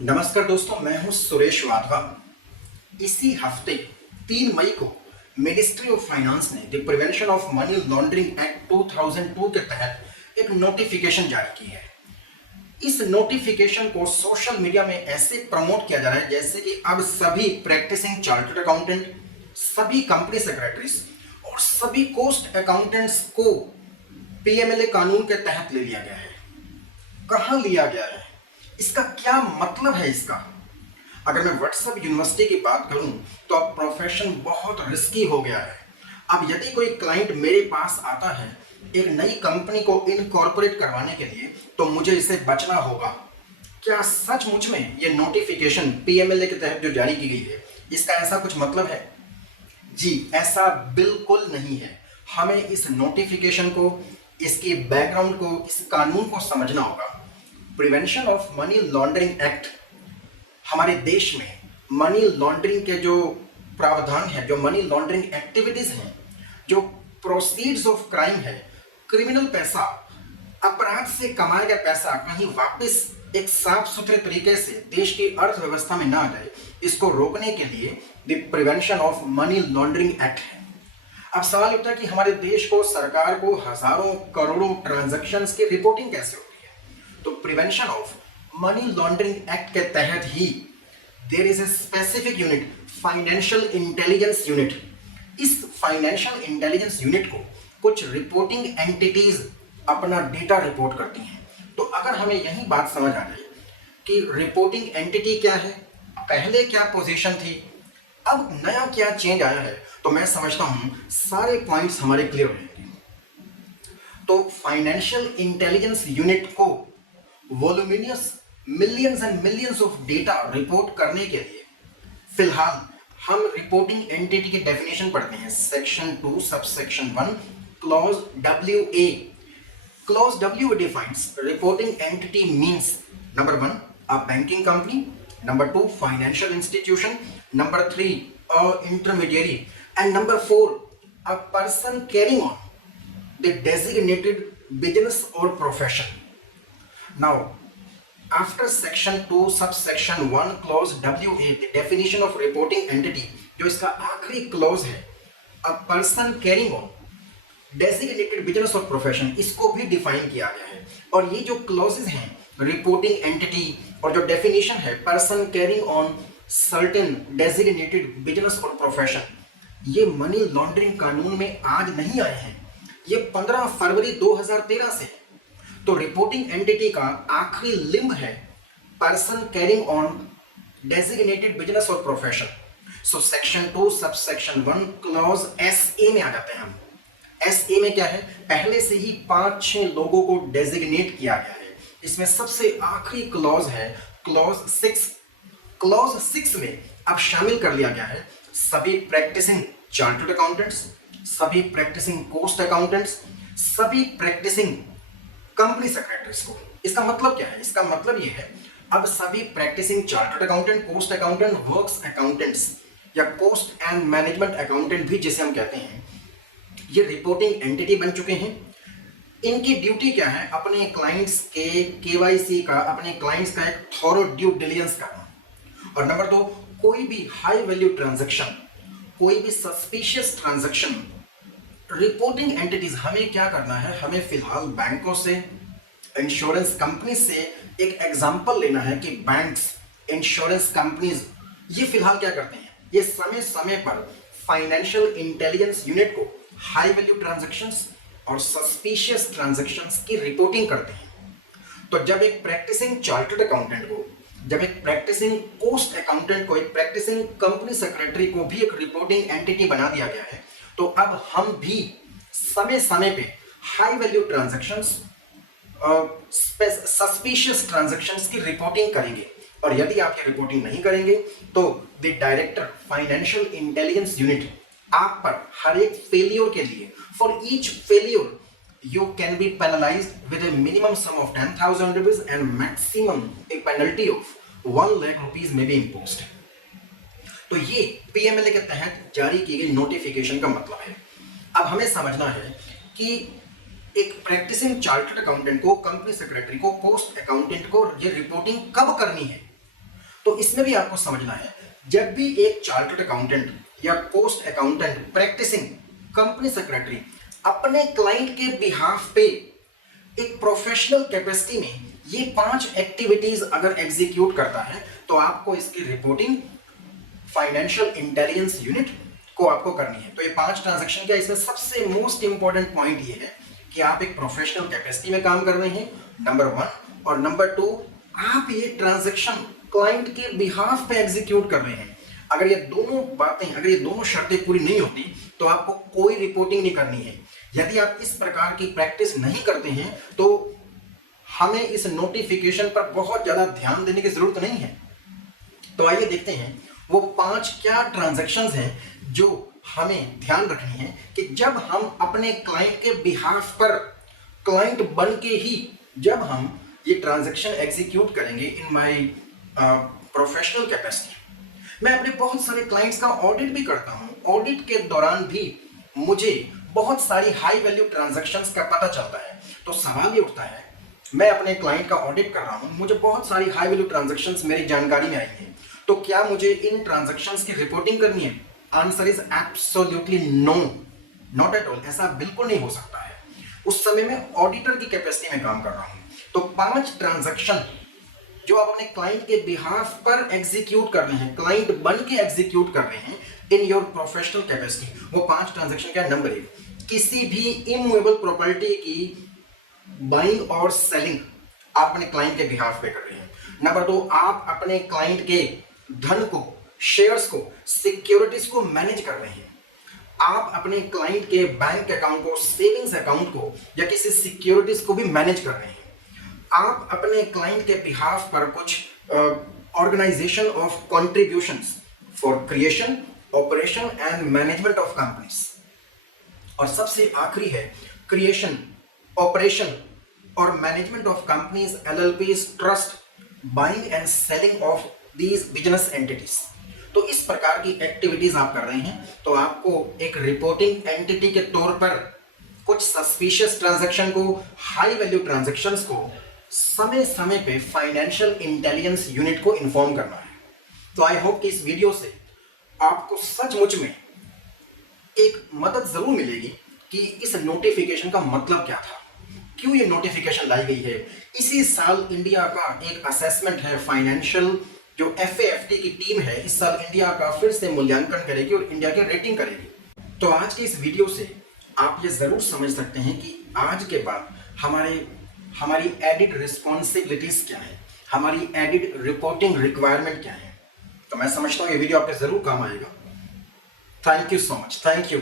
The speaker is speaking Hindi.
नमस्कार दोस्तों, मैं हूं सुरेश वाधवा। इसी हफ्ते 3 मई को मिनिस्ट्री ऑफ फाइनेंस ने the prevention of Money Laundering act 2002 के तहत एक नोटिफिकेशन जारी की है। इस नोटिफिकेशन को सोशल मीडिया में ऐसे प्रमोट किया जा रहा है जैसे कि अब सभी प्रैक्टिसिंग चार्टर्ड अकाउंटेंट, सभी कंपनी सेक्रेटरीज और सभी कॉस्ट अकाउंटेंट्स को पीएमएलए कानून के तहत ले लिया गया है। कहां लिया गया है, इसका क्या मतलब है इसका? अगर मैं व्हाट्सएप यूनिवर्सिटी की बात करूं तो अब प्रोफेशन बहुत रिस्की हो गया है। अब यदि कोई क्लाइंट मेरे पास आता है एक नई कंपनी को इनकॉर्पोरेट करवाने के लिए, तो मुझे इसे बचना होगा। क्या सचमुच में ये नोटिफिकेशन पीएमएलए के तहत जो जारी की गई है, इसका ऐसा कुछ मतलब है? जी, ऐसा बिल्कुल नहीं है। हमें इस नोटिफिकेशन को, इसकी बैकग्राउंड को, इस कानून को समझना होगा। Prevention of Money Laundering act हमारे देश में मनी लॉन्ड्रिंग के जो प्रावधान है, जो मनी लॉन्ड्रिंग एक्टिविटीज हैं, जो प्रोसीड्स ऑफ क्राइम है, क्रिमिनल पैसा, अपराध से कमाया गया पैसा कहीं वापस एक साफ सुथरे तरीके से देश की अर्थव्यवस्था में ना आ जाए, इसको रोकने के लिए the prevention of Money Laundering act है। अब सवाल उठता है कि हमारे देश को, सरकार को हजारों करोड़ों ट्रांजैक्शंस की रिपोर्टिंग कैसे होती है? तो Prevention of Money Laundering Act के तहत ही there is a specific unit, Financial Intelligence Unit. इस फाइनेंशियल इंटेलिजेंस यूनिट को कुछ रिपोर्टिंग एंटिटीज अपना डेटा रिपोर्ट करती हैं। तो अगर हमें यही बात समझ आ जाए कि रिपोर्टिंग एंटिटी क्या है, पहले क्या पोजीशन थी, अब नया क्या चेंज आया है, तो मैं समझता हूं सारे पॉइंट्स हमारे क्लियर हो जाएंगे। तो फाइनेंशियल इंटेलिजेंस यूनिट को voluminous millions and millions of data report करने के लिए फिलहाल हम रिपोर्टिंग एंटिटी की डेफिनेशन पढ़ते हैं। Section 2 subsection 1 clause WA। Clause WA defines reporting entity means number 1 a banking company, number 2 financial institution, number 3 a intermediary, and number 4 a person carrying on the designated business or profession. Now, after section 2 subsection 1 clause WA, the definition of reporting entity, जो इसका आखिरी क्लॉज है, a person carrying on designated business और प्रोफेशन, इसको भी डिफाइन किया गया है। और ये जो क्लॉजेज हैं, रिपोर्टिंग एंटिटी और जो डेफिनेशन है person carrying on certain designated business और प्रोफेशन, ये मनी लॉन्ड्रिंग कानून में आज नहीं आए हैं, ये 15 फरवरी 2013 से है। तो रिपोर्टिंग एंटिटी का आखिरी लिंब है person carrying on designated business और profession. So section 2 subsection 1 clause SA में आ जाते हैं हम। SA में क्या है, पहले से ही 5-6 लोगों को डेजिग्नेट किया गया है। इसमें सबसे आखिरी क्लॉज है क्लॉज 6। क्लॉज 6 में अब शामिल कर लिया गया है सभी प्रैक्टिसिंग चार्टर्ड अकाउंटेंट्स, सभी प्रैक्टिसिंग कॉस्ट अकाउंटेंट्स, सभी प्रैक्टिसिंग कंपनी सेक्रेटरीज को। इसका मतलब क्या है? इसका मतलब ये है अब सभी practising chartered accountant, cost accountant, works accountants या कॉस्ट एंड मैनेजमेंट अकाउंटेंट भी जिसे हम कहते हैं, ये रिपोर्टिंग एंटिटी बन चुके हैं। इनकी ड्यूटी क्या है? अपने क्लाइंट्स के KYC का, अपने क्लाइंट्स का एक थॉरो ड्यू डिलिजेंस करना। और नंबर 2, कोई भी हाई वैल्यू ट्रांजैक्शन, कोई भी सस्पिशियस ट्रांजैक्शन, रिपोर्टिंग एंटिटीज हमें क्या करना है? हमें फिलहाल बैंकों से, इंश्योरेंस कंपनी से एक एग्जांपल लेना है कि बैंक्स, इंश्योरेंस कंपनीज ये फिलहाल क्या करते हैं? ये समय समय पर फाइनेंशियल इंटेलिजेंस यूनिट को हाई वैल्यू ट्रांजैक्शंस और सस्पिशियस ट्रांजैक्शंस की रिपोर्टिंग करते हैं। तो जब एक प्रैक्टिसिंग चार्टर्ड अकाउंटेंट को, जब एक प्रैक्टिसिंग कॉस्ट अकाउंटेंट को, एक प्रैक्टिसिंग कंपनी सेक्रेटरी को भी एक रिपोर्टिंग एंटिटी बना दिया गया है, तो अब हम भी समय समय पे high value transactions, suspicious transactions की रिपोर्टिंग करेंगे। और यदि आप ये रिपोर्टिंग नहीं करेंगे तो the director financial Intelligence unit आप पर हर एक फेलियर के लिए, for each failure you can be penalized with a minimum sum of 10,000 rupees and maximum a penalty of 1 lakh rupees may be imposed. तो ये पीएमएलए के तहत जारी की गई नोटिफिकेशन का मतलब है। अब हमें समझना है कि एक प्रैक्टिसिंग चार्टर्ड अकाउंटेंट को, कंपनी सेक्रेटरी को, कॉस्ट अकाउंटेंट को ये रिपोर्टिंग कब करनी है। तो इसमें भी आपको समझना है, जब भी एक चार्टर्ड अकाउंटेंट या post accountant practising company secretary अपने क्लाइंट के बिहाफ पे एक प्रोफेशनल कैपेसिटी में ये 5 एक्टिविटीज अगर एग्जीक्यूट करता है तो आपको इसकी रिपोर्टिंग फाइनेंशियल इंटेलिजेंस यूनिट को आपको करनी है। तो ये 5 ट्रांजैक्शन क्या, इसमें सबसे मोस्ट इंपॉर्टेंट पॉइंट ये है कि आप एक प्रोफेशनल कैपेसिटी में काम कर रहे हैं, नंबर 1, और नंबर 2, आप ये ट्रांजैक्शन क्लाइंट के बिहाफ पे एग्जीक्यूट कर रहे हैं। अगर ये दोनों बातें, अगर ये दोनों शर्तें पूरी नहीं होती तो आपको कोई रिपोर्टिंग नहीं करनी है। यदि आप इस प्रकार की प्रैक्टिस नहीं करते हैं तो हमें इस नोटिफिकेशन पर बहुत ज्यादा ध्यान देने की जरूरत नहीं है। तो आइए देखते हैं वो 5 क्या ट्रांजैक्शंस हैं जो हमें ध्यान रखनी है कि जब हम अपने क्लाइंट के बिहाफ पर क्लाइंट बन के ही जब हम ये ट्रांजैक्शन एग्जीक्यूट करेंगे इन माय प्रोफेशनल कैपेसिटी। मैं अपने बहुत सारे क्लाइंट्स का ऑडिट भी करता हूं। ऑडिट के दौरान भी मुझे बहुत सारी हाई वैल्यू ट्रांजैक्शंस का पता चलता है। तो सवाल ये उठता है, मैं अपने क्लाइंट का ऑडिट कर रहा हूं, मुझे बहुत सारी हाई वैल्यू ट्रांजैक्शंस मेरी जानकारी में आई हैं, तो क्या मुझे इन ट्रांजैक्शंस की रिपोर्टिंग करनी है? Answer is absolutely no, not at all. ऐसा बिल्कुल नहीं हो सकता है। उस समय मैं ऑडिटर की कैपेसिटी में काम कर रहा हूं। तो 5 ट्रांजैक्शन जो आप अपने क्लाइंट के बिहाफ पर एग्जीक्यूट कर रहे हैं, क्लाइंट बन के एग्जीक्यूट कर रहे हैं इन योर प्रोफेशनल कैपेसिटी, वो 5 ट्रांजैक्शन क्या है? नंबर 1, किसी भी इमूवेबल प्रॉपर्टी की बाइंग और सेलिंग आप अपने क्लाइंट के बिहाफ पे कर रहे हैं। नंबर 2, आप अपने क्लाइंट के धन को, शेयर्स को, सिक्योरिटीज को मैनेज कर रहे हैं। आप अपने क्लाइंट के बैंक अकाउंट को, सेविंग्स अकाउंट को या किसी सिक्योरिटीज को भी मैनेज कर रहे हैं। आप अपने क्लाइंट के बिहाफ पर कुछ organisation of contributions for creation, operation and management of companies, और सबसे आखिरी है क्रिएशन, ऑपरेशन और management of companies, LLPs, trust, buying and selling of these business entities. तो इस प्रकार की एक्टिविटीज आप कर रहे हैं तो आपको एक रिपोर्टिंग एंटिटी के तौर पर कुछ सस्पिशियस ट्रांजैक्शन को, हाई वैल्यू ट्रांजैक्शंस को समय समय पे फाइनेंशियल इंटेलिजेंस यूनिट को इन्फॉर्म करना है। तो आई होप कि इस वीडियो से आपको सचमुच में एक मदद जरूर मिलेगी कि इस नोटिफिकेशन का मतलब क्या था, क्यों ये नोटिफिकेशन लाई गई है। इसी साल इंडिया का एक असेसमेंट है, फाइनेंशियल जो FAFT की टीम है, इस साल इंडिया का फिर से मूल्यांकन करेगी और इंडिया की रेटिंग करेगी। तो आज की इस वीडियो से आप ये जरूर समझ सकते हैं कि आज के बाद हमारी एडिड रिस्पॉन्सिबिलिटीज क्या है, हमारी एडिड रिपोर्टिंग रिक्वायरमेंट क्या है। तो मैं समझता हूँ ये वीडियो आपके जरूर काम आएगा। Thank you so much, thank you.